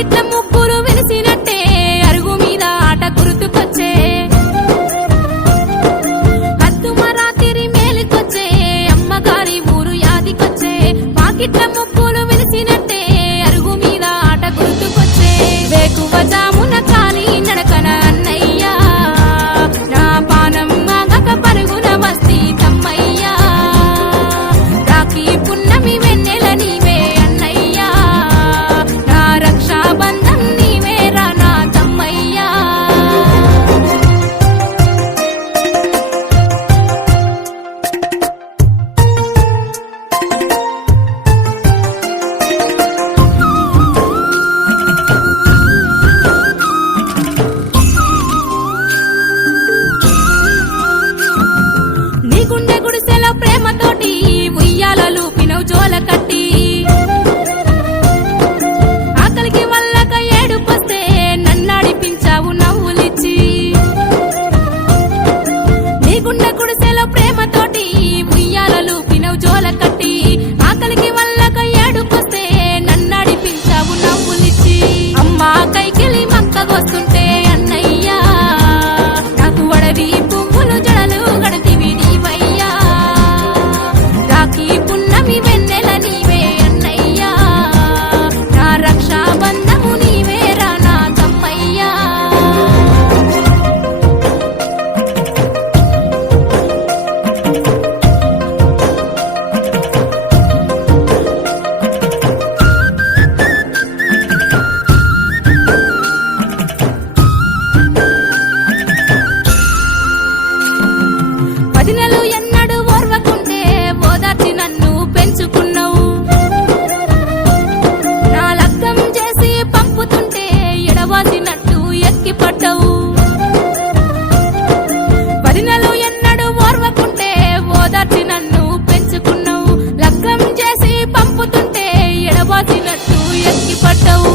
వాకిట్ల ముగ్గురు వెలిసినట్టే అరుగు మీద ఆట గుర్తుకొచ్చే హద్దుమరాతిరి మేలుకొచ్చే అమ్మగారి ఊరు యాదికొచ్చే వాకిట్ల ముగ్గురు వెలిసినట్టే అరుగు మీద ఆట గుర్తుకొచ్చే వేకువ జామున కాలి నడకన అన్నయ్యా నా పానం ఆగక పరుగున వస్తీ తమ్మయ్యా రాఖీ పున్నమి వెన్నెల నీవే అన్నయ్యా నా రక్షాబంధం నీవే రా నా తమ్మయ్యా నీ గుండె గుడిసెలో ప్రేమతోటి ఉయ్యాలలు పినవు జోల కట్టి ఆకలికి వల్లక ఏడుపొస్తే నన్నాడిపించావు నవ్వులిచ్చి నీ గుండె గుడిసెలో ప్రేమతోటి ఉయ్యాలలు పినవు జోల కట్టి ఆకలికి వల్లక ఏడుపొస్తే నన్నాడిపించావు నవ్వులిచ్చి అమ్మా కైకిలి మంకగొస్తుంటే అన్నయ్యా నాకు వడవి పువ్వులు జడలు గడతివి నీవయ్యా రాఖీ పున్నమి వెన్నెల నీవే అన్నయ్యా నా రక్షాబంధము నీవే రా నా తమ్మయ్యా వదినలు ఎన్నడూ ఓర్వకుంటే ఓదార్చి నన్ను పెంచుకున్నావు నా లగ్గం చేసి పంపుతుంటే ఎడవాసినట్టు ఎక్కి పడ్డావు వదినలు ఎన్నడూ ఓర్వకుంటే ఓదార్చి నన్ను పెంచుకున్నావు లగ్గం చేసి పంపుతుంటే ఎడవాసినట్టు ఎక్కి పడ్డావు